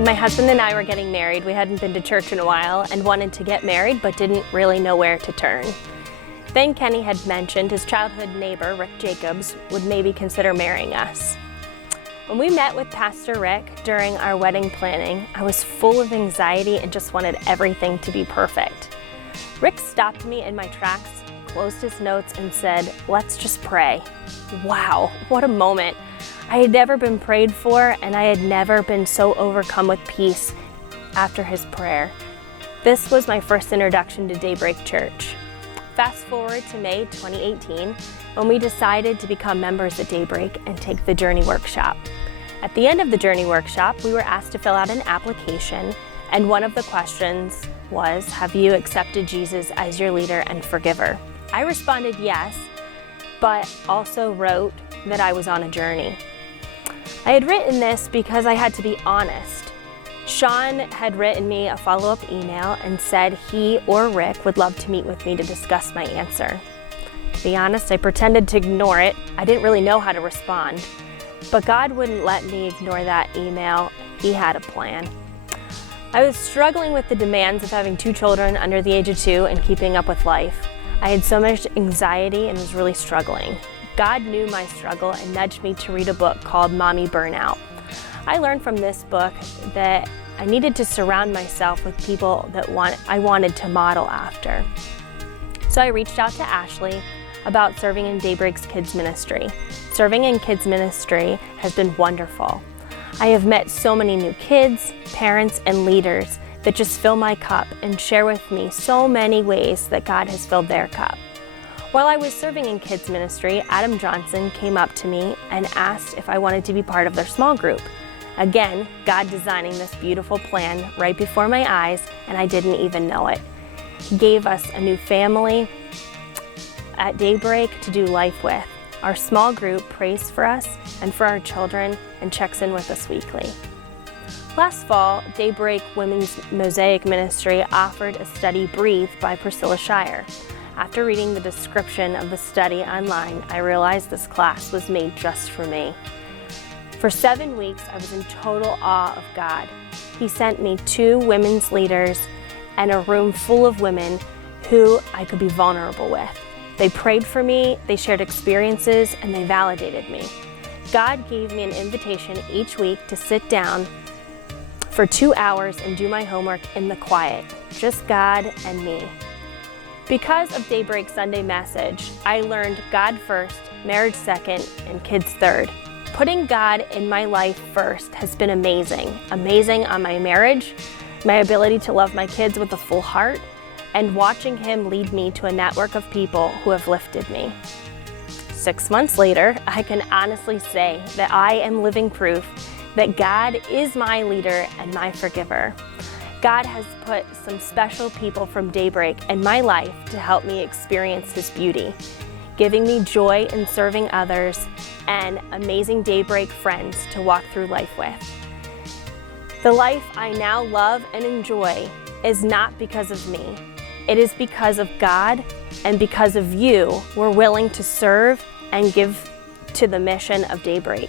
My husband and I were getting married. We hadn't been to church in a while and wanted to get married, but didn't really know where to turn. Then Kenny had mentioned his childhood neighbor, Rick Jacobs, would maybe consider marrying us. When we met with Pastor Rick during our wedding planning, I was full of anxiety and just wanted everything to be perfect. Rick stopped me in my tracks, closed his notes, and said, "Let's just pray." Wow, what a moment. I had never been prayed for, and I had never been so overcome with peace after his prayer. This was my first introduction to Daybreak Church. Fast forward to May 2018, when we decided to become members at Daybreak and take the Journey Workshop. At the end of the Journey Workshop, we were asked to fill out an application, and one of the questions was, have you accepted Jesus as your leader and forgiver? I responded yes, but also wrote that I was on a journey. I had written this because I had to be honest. Sean had written me a follow-up email and said he or Rick would love to meet with me to discuss my answer. To be honest, I pretended to ignore it. I didn't really know how to respond. But God wouldn't let me ignore that email. He had a plan. I was struggling with the demands of having 2 children under the age of 2 and keeping up with life. I had so much anxiety and was really struggling. God knew my struggle and nudged me to read a book called Mommy Burnout. I learned from this book that I needed to surround myself with people that I wanted to model after. So I reached out to Ashley about serving in Daybreak's kids ministry. Serving in kids ministry has been wonderful. I have met so many new kids, parents, and leaders that just fill my cup and share with me so many ways that God has filled their cup. While I was serving in kids ministry, Adam Johnson came up to me and asked if I wanted to be part of their small group. Again, God designing this beautiful plan right before my eyes, and I didn't even know it. He gave us a new family at Daybreak to do life with. Our small group prays for us and for our children and checks in with us weekly. Last fall, Daybreak Women's Mosaic Ministry offered a study, Breathe, by Priscilla Shirer. After reading the description of the study online, I realized this class was made just for me. For 7 weeks, I was in total awe of God. He sent me 2 women's leaders and a room full of women who I could be vulnerable with. They prayed for me, they shared experiences, and they validated me. God gave me an invitation each week to sit down for 2 hours and do my homework in the quiet, just God and me. Because of Daybreak Sunday message, I learned God first, marriage second, and kids third. Putting God in my life first has been amazing. Amazing on my marriage, my ability to love my kids with a full heart, and watching Him lead me to a network of people who have lifted me. 6 months later, I can honestly say that I am living proof that God is my leader and my forgiver. God has put some special people from Daybreak in my life to help me experience His beauty, giving me joy in serving others and amazing Daybreak friends to walk through life with. The life I now love and enjoy is not because of me. It is because of God, and because of you, we're willing to serve and give to the mission of Daybreak.